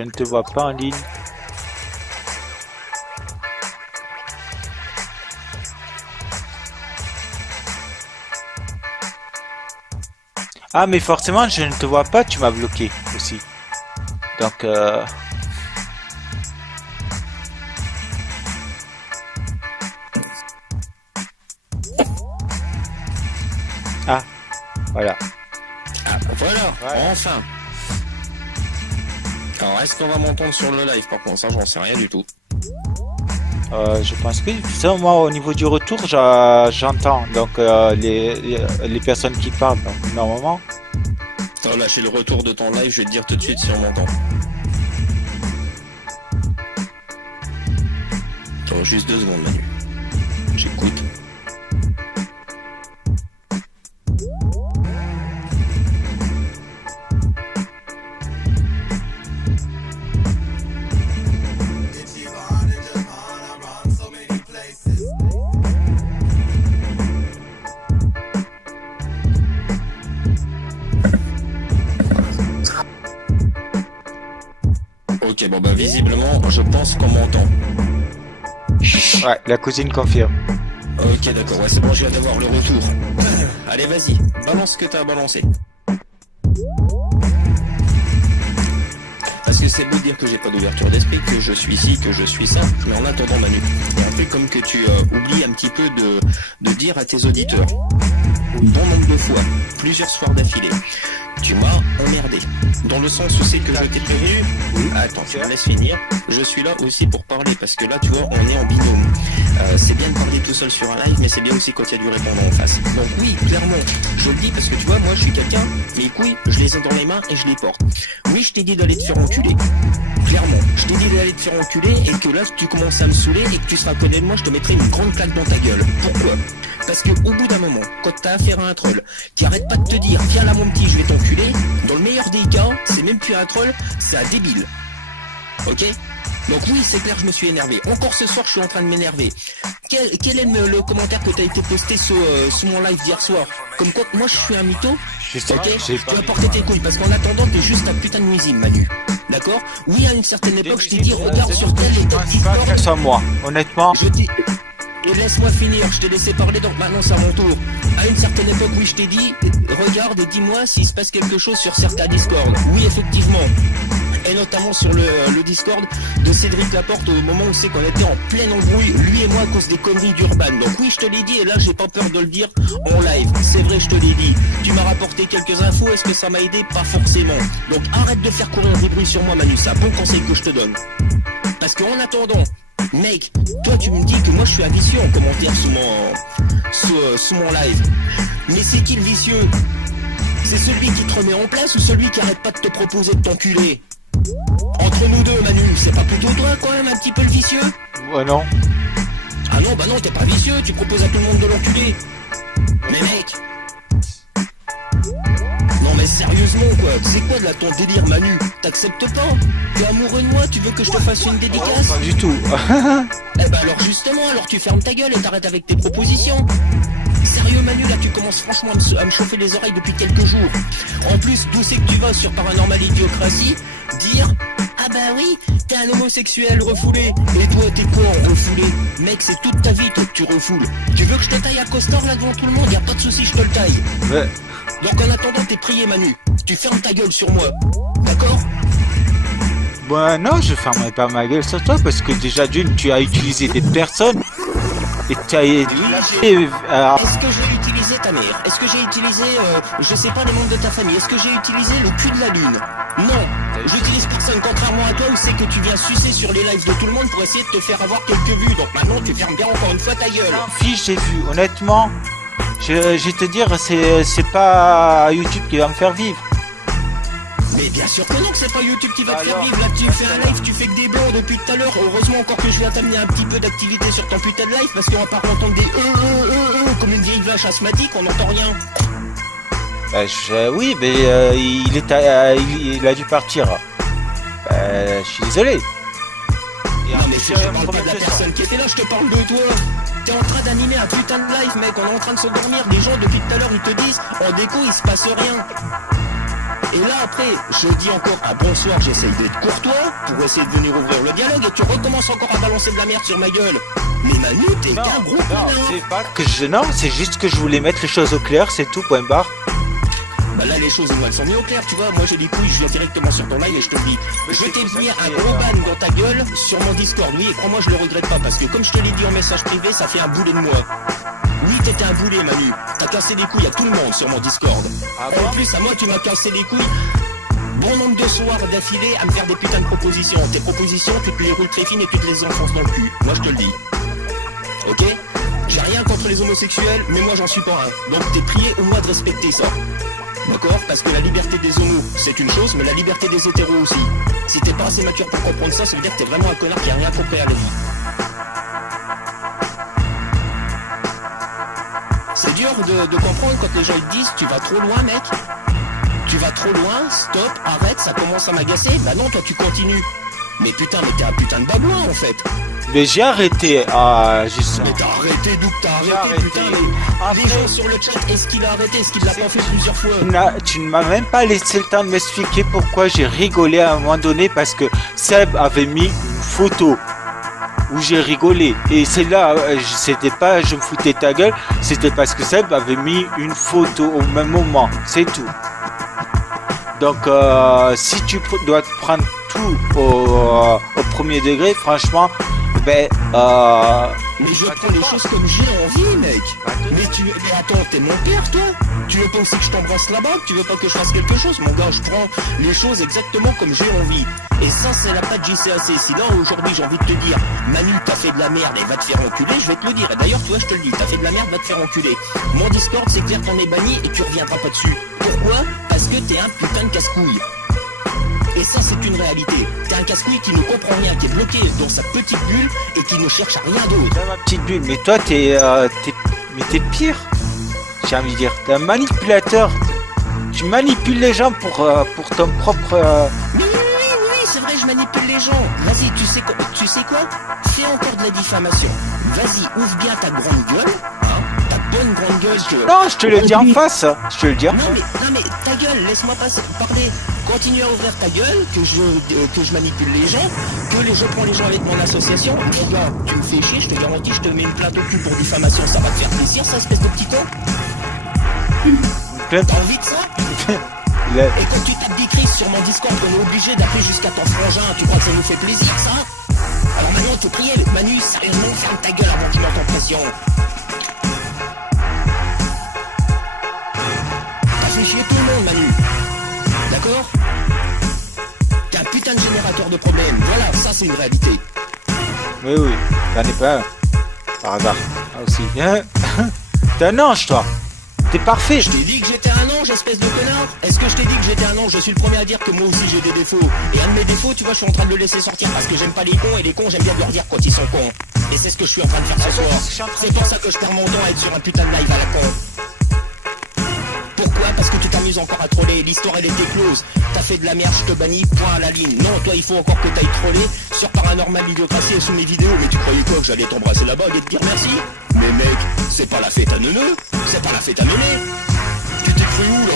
Je ne te vois pas en ligne. Ah, mais forcément, je ne te vois pas, tu m'as bloqué aussi. Donc, ah, voilà. Ah, voilà, Ouais. enfin. Alors, est-ce qu'on va m'entendre sur le live par contre? Ça, j'en sais rien du tout. Je pense que ça, moi, au niveau du retour, j'entends donc les personnes qui parlent. Donc, normalement, Attends, là, j'ai le retour de ton live, je vais te dire tout de suite si on m'entend. Attends, juste 2 secondes, Manu. J'écoute. Ok, bon bah visiblement, je pense qu'on m'entend. ouais, la cousine confirme. Ok, d'accord, ouais, c'est bon, je viens d'avoir le retour. Allez, vas-y, balance ce que t'as à balancer. Parce que c'est beau dire que j'ai pas d'ouverture d'esprit, que je suis ci, que je suis ça, mais en attendant, Manu, il y a un peu comme que tu oublies un petit peu de dire à tes auditeurs, bon nombre de fois, plusieurs soirs d'affilée, tu m'as emmerdé. Dans le sens où c'est que je t'ai prévenu. Attends, tu me laisses finir. Je suis là aussi pour parler parce que là, tu vois, on est en binôme. C'est bien de parler tout seul sur un live, mais c'est bien aussi quand il y a du répondant en face. Donc oui, clairement, je le dis parce que tu vois, moi, je suis quelqu'un, mes couilles, je les ai dans les mains et je les porte. Oui, je t'ai dit d'aller te faire enculer. Clairement, je t'ai dit d'aller te faire enculer et que là, tu commences à me saouler et que tu seras à côté de moi, je te mettrai une grande claque dans ta gueule. Pourquoi ? Parce que au bout d'un moment, quand t'as affaire à un troll qui arrête pas de te dire viens là mon petit, je vais t'enculer, dans le meilleur des cas, c'est même plus un troll, c'est un débile. Ok ? Donc oui, c'est clair, je me suis énervé. Encore ce soir, je suis en train de m'énerver. Quel est le commentaire que t'as été posté sous mon live d'hier soir ? Comme quoi, moi je suis un mytho. Ok ? Tu vas porter tes couilles parce qu'en attendant, t'es juste un putain de nuisible, Manu. D'accord ? Oui, à une certaine époque, je t'ai dit regarde sur tel et tel Discord. Que ce soit moi, honnêtement. Je dis. Et laisse-moi finir, je t'ai laissé parler donc maintenant c'est à mon tour. À une certaine époque, oui, je t'ai dit, regarde et dis-moi s'il se passe quelque chose sur certains Discord. Oui, effectivement. Et notamment sur le Discord de Cédric Laporte au moment où c'est qu'on était en pleine embrouille, lui et moi, à cause des conneries d'Urban. Donc oui, je te l'ai dit et là, j'ai pas peur de le dire en live. C'est vrai, je te l'ai dit. Tu m'as rapporté quelques infos, est-ce que ça m'a aidé ? Pas forcément. Donc arrête de faire courir des bruits sur moi, Manu, c'est un bon conseil que je te donne. Parce qu'en attendant, mec, toi tu me dis que moi je suis un vicieux en commentaire sous mon live. Mais c'est qui le vicieux ? C'est celui qui te remet en place ou celui qui arrête pas de te proposer de t'enculer ? Entre nous deux, Manu, c'est pas plutôt toi quand même un petit peu le vicieux ? Ouais, non. Ah non, bah non, t'es pas vicieux, tu proposes à tout le monde de l'enculer. Mais mec, non mais sérieusement quoi, c'est quoi de là ton délire, Manu ? T'acceptes pas ? T'es amoureux de moi, tu veux que je te fasse une dédicace ? Pas du tout. Eh ben alors justement, alors tu fermes ta gueule et t'arrêtes avec tes propositions. Sérieux Manu, là tu commences franchement à me chauffer les oreilles depuis quelques jours. En plus, d'où c'est que tu vas sur Paranormal Idiocratie dire ah bah oui, t'es un homosexuel refoulé. Et toi t'es quoi en refoulé ? Mec, c'est toute ta vie toi que tu refoules. Tu veux que je te taille à costard là devant tout le monde ? Y a pas de souci, je te le taille. Ouais. Donc en attendant, t'es prié Manu. Tu fermes ta gueule sur moi. D'accord ? Bon, non, je fermerai pas ma gueule sur toi parce que déjà d'une, tu as utilisé des personnes et tu as utilisé. Est-ce que j'ai utilisé ta mère ? Est-ce que j'ai utilisé, je sais pas, les membres de ta famille ? Est-ce que j'ai utilisé le cul de la lune ? Non, j'utilise personne, contrairement à toi où c'est que tu viens sucer sur les lives de tout le monde pour essayer de te faire avoir quelques vues. Donc maintenant, tu fermes bien encore une fois ta gueule. Fiche, j'ai vu, honnêtement. Je vais te dire, c'est pas YouTube qui va me faire vivre. Mais bien sûr que non, que c'est pas YouTube qui va te faire vivre. Là, tu fais un live, tu fais que des blancs depuis tout à l'heure. Heureusement encore que je viens t'amener un petit peu d'activité sur ton putain de live parce qu'on va pas entendre des comme une vieille vache asthmatique, on n'entend rien. Oui, mais il a dû partir. Je suis désolé. Non mais je te parle pas de la personne qui était là, je te parle de toi. T'es en train d'animer un putain de live, mec, on est en train de se dormir. Les gens depuis tout à l'heure ils te disent en déco il se passe rien. Et là après, je dis encore un bonsoir, j'essaye d'être courtois pour essayer de venir ouvrir le dialogue et tu recommences encore à balancer de la merde sur ma gueule. Mais Manu, t'es Non, qu'un gros non, connard. c'est pas que non, c'est juste que je voulais mettre les choses au clair, c'est tout, point barre. Bah là les choses elles sont mises au clair, tu vois, moi j'ai des couilles, je viens directement sur ton live et je te le dis. Je vais t'écrire un gros ban dans ta gueule sur mon Discord, oui, et crois-moi je le regrette pas parce que comme je te l'ai dit en message privé, ça fait un boulet de moi. Oui, t'étais un boulet Manu, t'as cassé les couilles à tout le monde sur mon Discord. Ah En bon plus à moi tu m'as cassé les couilles bon nombre de soirs d'affilée à me faire des putains de propositions. Tes propositions, tu te les roules très fines et tu te les enfonces dans le cul, moi je te le dis. Ok? J'ai rien contre les homosexuels, mais moi j'en suis pas un. Donc t'es prié au moins de respecter ça. D'accord? Parce que la liberté des homos, c'est une chose, mais la liberté des hétéros aussi. Si t'es pas assez mature pour comprendre ça, ça veut dire que t'es vraiment un connard qui a rien compris à la vie. C'est dur de comprendre quand les gens ils te disent tu vas trop loin mec. Tu vas trop loin, stop, arrête, ça commence à m'agacer. Bah non, toi tu continues. Mais putain, mais t'es un putain de babouin en fait. Mais j'ai arrêté, juste. Mais t'as arrêté d'où que t'as arrêté, arrêté. putain, les gens sur le chat, est-ce qu'il a arrêté, est-ce qu'il l'a pas fait plusieurs fois? Tu ne m'as même pas laissé le temps de m'expliquer pourquoi j'ai rigolé à un moment donné parce que Seb avait mis une photo où j'ai rigolé et c'est là, c'était pas je me foutais de ta gueule, c'était parce que Seb avait mis une photo au même moment, c'est tout. Donc si tu dois te prendre tout au premier degré, franchement, ben mais je prends les choses comme j'ai envie, mec. Mais attends, t'es mon père, toi? Tu veux pas aussi que je t'embrasse là-bas? Tu veux pas que je fasse quelque chose? Mon gars, je prends les choses exactement comme j'ai envie. Et ça, c'est la patte JCAC. Si là, aujourd'hui, j'ai envie de te dire, Manu, t'as fait de la merde et va te faire enculer, je vais te le dire. Et d'ailleurs, tu vois, je te le dis, t'as fait de la merde, va te faire enculer. Mon Discord, c'est clair, t'en es banni et tu reviendras pas dessus. Pourquoi? Parce que t'es un putain de casse-couille. Et ça, c'est une réalité. T'es un casse-couille qui ne comprend rien, qui est bloqué dans sa petite bulle et qui ne cherche à rien d'autre. dans ma petite bulle, mais toi t'es pire. J'ai envie de dire, t'es un manipulateur. Tu manipules les gens pour ton propre. Mais oui, c'est vrai, je manipule les gens. Vas-y, tu sais quoi? Fais encore de la diffamation. Vas-y, ouvre bien ta grande gueule, hein, ta bonne grande gueule. Non, je te le dis en face. Je te le dis. Non mais ta gueule, laisse-moi parler. Continue à ouvrir ta gueule, que je manipule les gens, que je prends les gens avec mon association. Mon gars, tu me fais chier, je te garantis, je te mets une plainte au cul pour diffamation, ça va te faire plaisir, ça, espèce de petit con. T'as envie de ça? Et quand tu tapes des crises sur mon Discord, on est obligé d'appeler jusqu'à ton frangin, tu crois que ça nous fait plaisir, ça? Alors maintenant, te prier, Manu, sérieusement, ferme ta gueule avant que je monte en pression. T'as fait chier tout le monde, Manu. D'accord? T'es un putain de générateur de problèmes. Voilà, ça c'est une réalité. Oui, t'en es pas un. Par hasard. Ah aussi. T'es un ange, toi. T'es parfait. Je t'ai dit que j'étais un ange, espèce de connard. Est-ce que je t'ai dit que j'étais un ange? Je suis le premier à dire que moi aussi j'ai des défauts. Et un de mes défauts, tu vois, je suis en train de le laisser sortir parce que j'aime pas les cons et les cons, j'aime bien leur dire quand ils sont cons. Et c'est ce que je suis en train de faire ce soir. C'est pour ça que je perds mon temps à être sur un putain de live à la con. Pourquoi? Parce que tu t'amuses encore à troller, l'histoire elle était close. T'as fait de la merde, je te bannis, point à la ligne. Non, toi il faut encore que t'ailles troller sur Paranormal Idiocratie et sous mes vidéos. Mais tu croyais quoi, que j'allais t'embrasser la bague et te dire merci? Mais mec, c'est pas la fête à neuneux, c'est pas la fête à neuner. Tu t'es cru où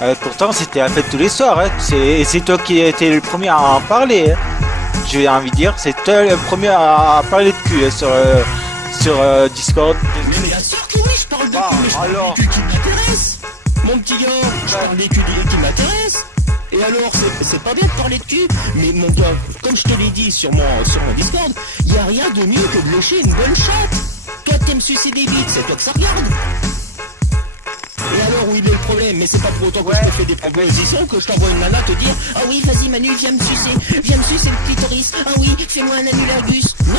là? Pourtant c'était la fête tous les soirs, hein. C'est toi qui étais le premier à en parler, hein. J'ai envie de dire, c'est toi le premier à parler de cul, hein, sur Discord. Mais bien sûr que oui, je parle de cul, mais je parle des culs qui m'intéressent. Mon petit gars, je parle des culs qui m'intéressent. Et alors, c'est pas bien de parler de cul, mais mon gars, comme je te l'ai dit sur mon Discord, y a rien de mieux que de lécher une bonne chatte. Toi t'aimes sucer des bites, c'est toi que ça regarde. Et alors où il est le problème? Mais c'est pas pour autant que je te fais des propositions que je t'envoie une nana te dire ah oui vas-y Manu viens me sucer le clitoris, ah oui fais-moi un annulagus. Non,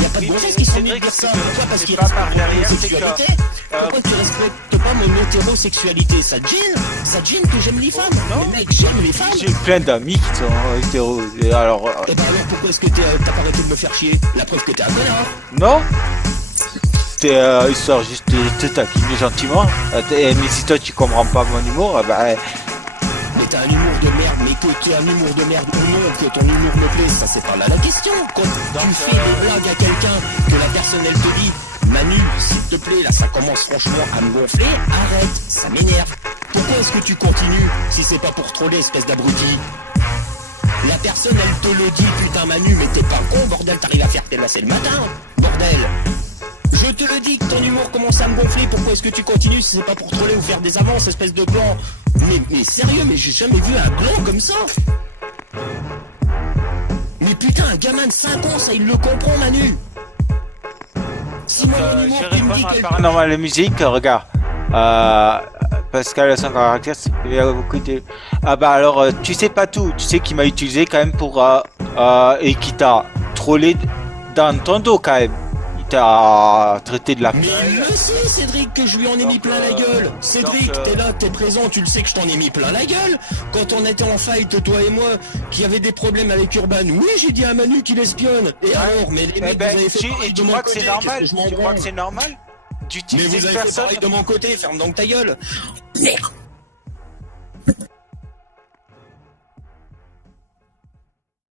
y a pas de bon sens qui sont venus dire ça. Pourquoi? Parce qu'il respecte mon homosexualité. Pourquoi tu respectes pas mon hétérosexualité? Ça te gêne que j'aime les femmes? Non mec, j'aime les femmes. J'ai plein d'amis qui sont hétéros, et alors... Et ben alors pourquoi est-ce que t'as pas arrêté de me faire chier? La preuve que t'es un connard. Non, c'était histoire juste de te taquiner gentiment. Mais si toi tu comprends pas mon humour, bah... Mais t'as un humour de merde, mais que tu as un humour de merde ou non, que ton humour me plaît, ça c'est pas là la question. Quand tu fais des blagues à quelqu'un, que la personne elle te dit Manu, s'il te plaît, là ça commence franchement à me gonfler, arrête, ça m'énerve. Pourquoi est-ce que tu continues si c'est pas pour troller, espèce d'abruti? La personne, elle te le dit, putain Manu, mais t'es pas con, bordel, t'arrives à faire tes lacets le matin, bordel. Je te le dis que ton humour commence à me gonfler, pourquoi est-ce que tu continues si c'est pas pour troller ou faire des avances, espèce de gland. Mais sérieux, mais j'ai jamais vu un gland comme ça. Mais putain, un gamin de 5 ans, ça il le comprend Manu. Si moi mon humour, je tu me dis réponds à qu'elle... Paranormal la musique, regarde. Pascal a son caractère, il y a beaucoup de... Ah bah alors, tu sais pas tout, tu sais qu'il m'a utilisé quand même pour... et qu'il t'a trollé dans ton dos quand même. Il t'a traité de la... Mais il le sait Cédric que je lui en ai mis plein la gueule. Cédric, t'es là, t'es présent, tu le sais que je t'en ai mis plein la gueule. Quand on était en fight, toi et moi, qui avait des problèmes avec Urban, oui j'ai dit à Manu qu'il espionne. Et alors, mais les mecs, vous avez fait pareil de tu mon crois que côté, c'est normal? qu'est-ce que je m'en Tu crois branle. que c'est normal Mais d'utiliser vous une avez fait personne? pareil de mon côté, ferme donc ta gueule. Merde.